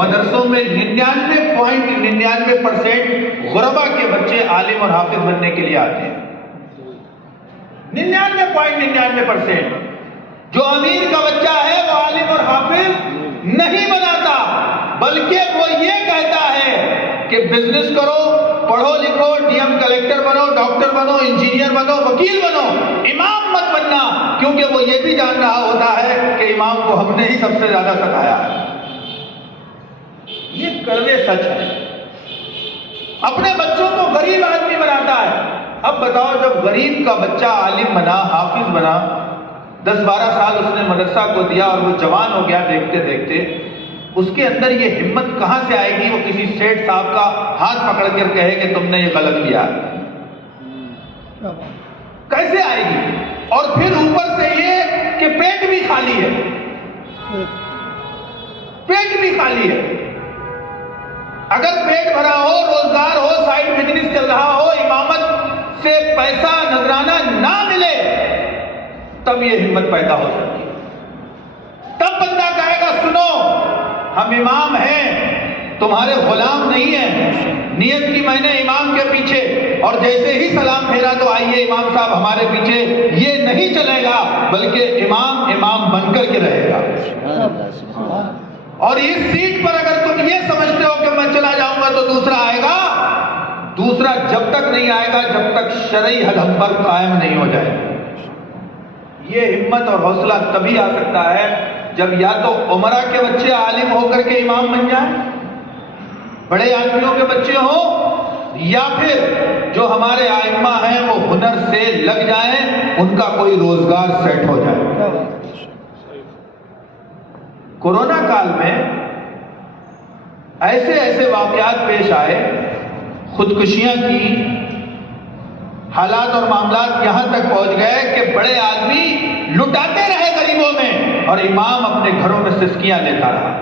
مدرسوں میں 99.99% غربا کے بچے عالم اور حافظ بننے کے لیے آتے ہیں. 99.99%. جو امیر کا بچہ ہے وہ عالم اور حافظ نہیں بناتا، بلکہ وہ یہ کہتا ہے کہ بزنس کرو، پڑھو لکھو، ڈی ایم کلیکٹر بنو، ڈاکٹر بنو، انجینئر بنو، وکیل بنو، امام مت بننا، کیونکہ وہ یہ بھی جان رہا ہوتا ہے کہ امام کو ہم نے ہی سب سے زیادہ ستایا ہے. یہ کڑوے سچ ہے. اپنے بچوں کو غریب آدمی بناتا ہے. اب بتاؤ، جب غریب کا بچہ عالم بنا، حافظ بنا، 10-12 سال اس نے مدرسہ کو دیا اور وہ جوان ہو گیا دیکھتے دیکھتے، اس کے اندر یہ ہمت کہاں سے آئے گی وہ کسی سیٹھ صاحب کا ہاتھ پکڑ کر کہے کہ تم نے یہ غلط کیا؟ کیسے آئے گی؟ اور پھر اوپر سے یہ کہ پیٹ بھی خالی ہے. پیٹ بھی خالی ہے. اگر پیٹ بھرا ہو، روزگار ہو، سائیڈ بزنس چل رہا ہو، امامت سے پیسہ نذرانہ نہ ملے، تب یہ ہمت پیدا ہو سکتی ہے. تب بندہ کہے گا سنو، ہم امام ہیں، تمہارے غلام نہیں ہیں. نیت کی میں نے امام کے پیچھے، اور جیسے ہی سلام پھیرا تو آئیے امام صاحب ہمارے پیچھے. یہ نہیں چلے گا، بلکہ امام امام بن کر کے رہے گا. اور اس سیٹ پر اگر تم یہ سمجھتے ہو کہ میں چلا جاؤں گا تو دوسرا آئے گا، دوسرا جب تک نہیں آئے گا جب تک شرعی حد پر قائم نہیں ہو جائے گا. یہ ہمت اور حوصلہ تبھی آ سکتا ہے جب یا تو عمرہ کے بچے عالم ہو کر کے امام بن جائیں، بڑے آدمیوں کے بچے ہوں، یا پھر جو ہمارے ائمہ ہیں وہ ہنر سے لگ جائیں، ان کا کوئی روزگار سیٹ ہو جائے. کورونا کال میں ایسے ایسے واقعات پیش آئے، خودکشیاں کی، حالات اور معاملات یہاں تک پہنچ گئے کہ بڑے آدمی لٹاتے رہے غریبوں میں، اور امام اپنے گھروں میں سسکیاں لیتا رہا،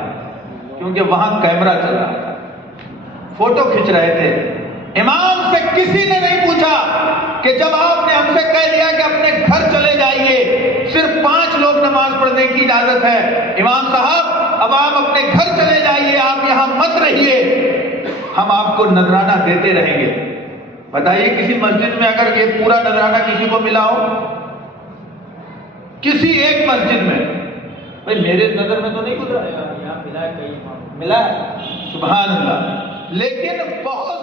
کیونکہ وہاں کیمرہ چل رہا تھا، فوٹو کھنچ رہے تھے. امام سے کسی نے نہیں پوچھا کہ جب آپ نے ہم سے کہہ دیا کہ اپنے گھر چلے جائیے، صرف 5 لوگ نماز پڑھنے کی اجازت ہے، امام صاحب اب آپ اپنے گھر چلے جائیے، آپ یہاں مت رہیے، ہم آپ کو نذرانہ دیتے رہیں گے. بتائیے کسی مسجد میں اگر یہ پورا نذرانہ کسی کو ملا ہو، کسی ایک مسجد میں، بھائی میرے نظر میں تو نہیں گزرا ہے، یہاں ملا ہے، کہیں ملا ہے، سبحان اللہ. لیکن بہت